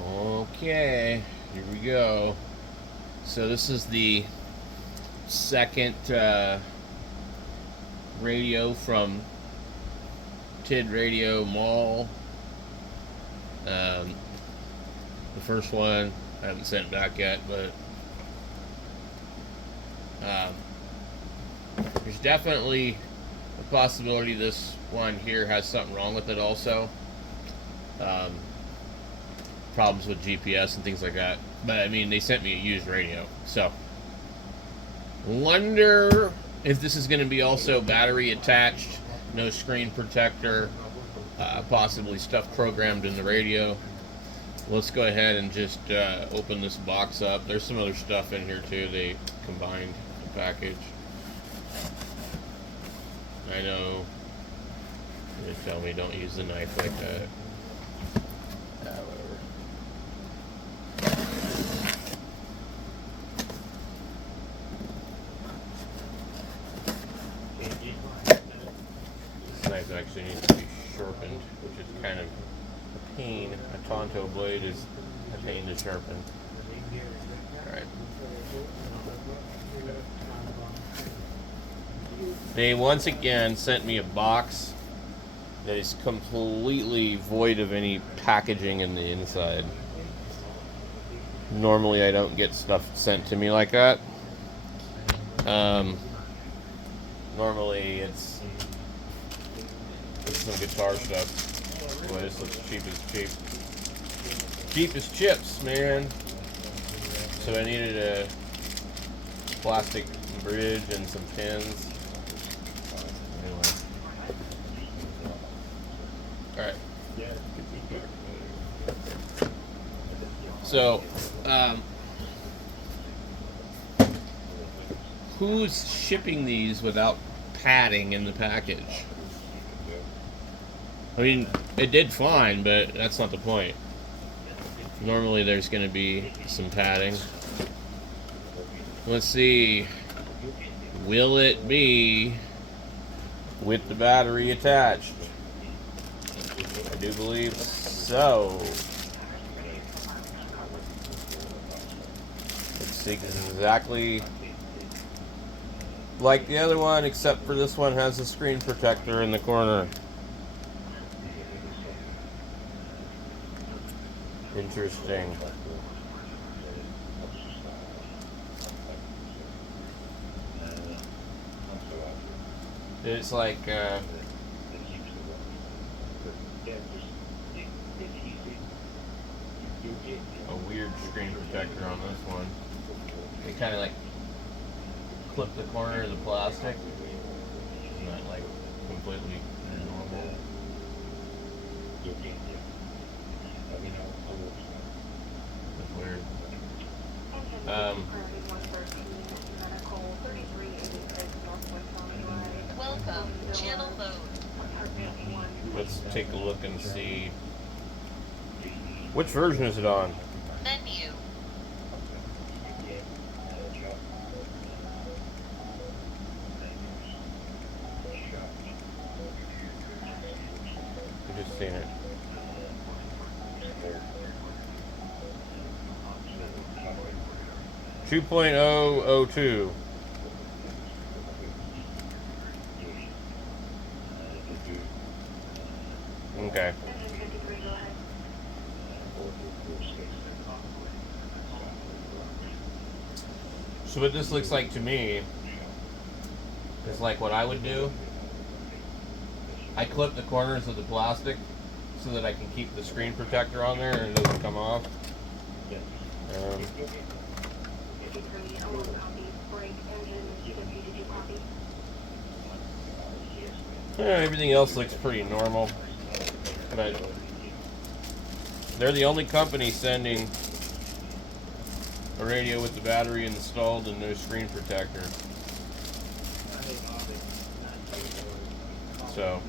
Okay, here we go. So this is the second radio from Tid Radio Mall. The first one I haven't sent back yet, but there's definitely a possibility this one here has something wrong with it also. Problems with GPS and things like that. But I mean, they sent me a used radio, so wonder if this is going to be also battery attached, no screen protector, possibly stuff programmed in the radio. Let's go ahead and just open this box up. There's some other stuff in here too. They combined the package. I know. They tell me don't use the knife like that. Whatever. This knife actually needs to be sharpened, which is kind of a pain. A Tonto blade is a pain to sharpen. Alright. They once again sent me a box that is completely void of any packaging in the inside. Normally I don't get stuff sent to me like that. Normally it's some guitar stuff. Boy, this looks cheap as cheap. Cheap as chips, man. So I needed a plastic bridge and some pins. Anyway. Alright. So, who's shipping these without padding in the package? I mean, it did fine, but that's not the point. Normally there's going to be some padding. Let's see. Will it be with the battery attached? I do believe so. Looks exactly like the other one, except for this one has a screen protector in the corner. Interesting. It's like a weird screen protector on this one. They kind of like clip the corner of the plastic. Not like completely normal. That's weird. Welcome, channel mode. Let's take a look and see. Which version is it on? Menu. I've just seen it. Two point oh oh two. Okay. So what this looks like to me is like what I would do. I clip the corners of the plastic so that I can keep the screen protector on there and it doesn't come off. Everything else looks pretty normal, but they're the only company sending a radio with the battery installed and no screen protector. So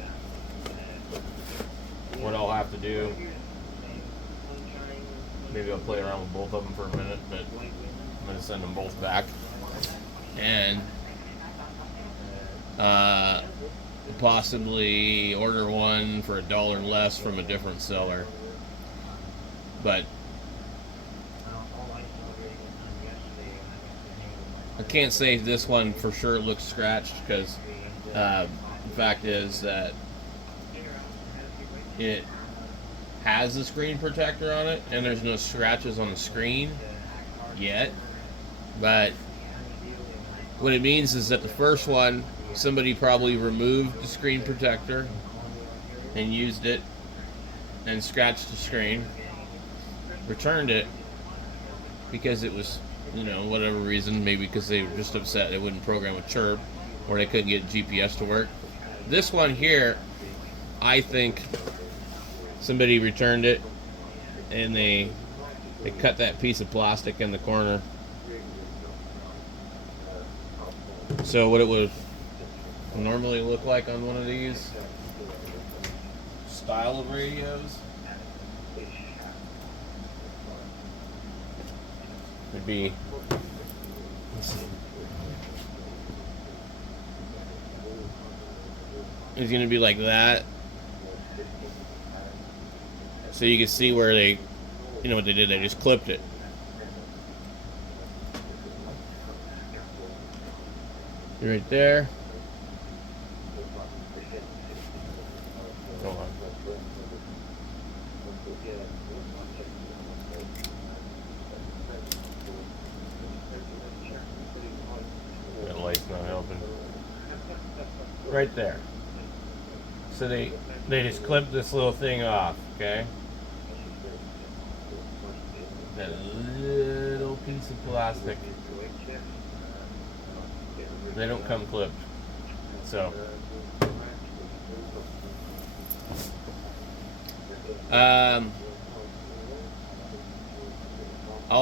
what I'll have to do, maybe I'll play around with both of them for a minute, but I'm going to send them both back and possibly order one for $1 less from a different seller. But I can't say this one for sure looks scratched because the fact is that it has the screen protector on it and there's no scratches on the screen yet. But what it means is that the first one, somebody probably removed the screen protector and used it and scratched the screen, returned it because it was, whatever reason, maybe because they were just upset they wouldn't program a chirp or they couldn't get GPS to work. This one here, I think somebody returned it and they cut that piece of plastic in the corner. So what it would normally look like on one of these style of radios would be, it's going to be like that. So you can see where they, what they did, they just clipped it. Right there. Hold on. That light's not helping. Right there. So they just clipped this little thing off, okay? That little piece of plastic. They don't come clipped. So I'll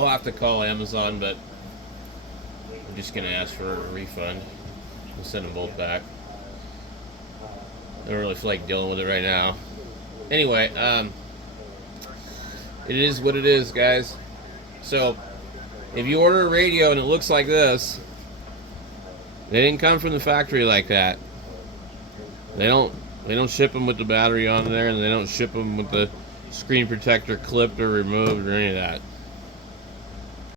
have to call Amazon, but I'm just gonna ask for a refund. We'll send them both back. I don't really feel like dealing with it right now. Anyway, it is what it is, guys. So if you order a radio and it looks like this, they didn't come from the factory like that. They don't ship them with the battery on there, and they don't ship them with the screen protector clipped or removed or any of that.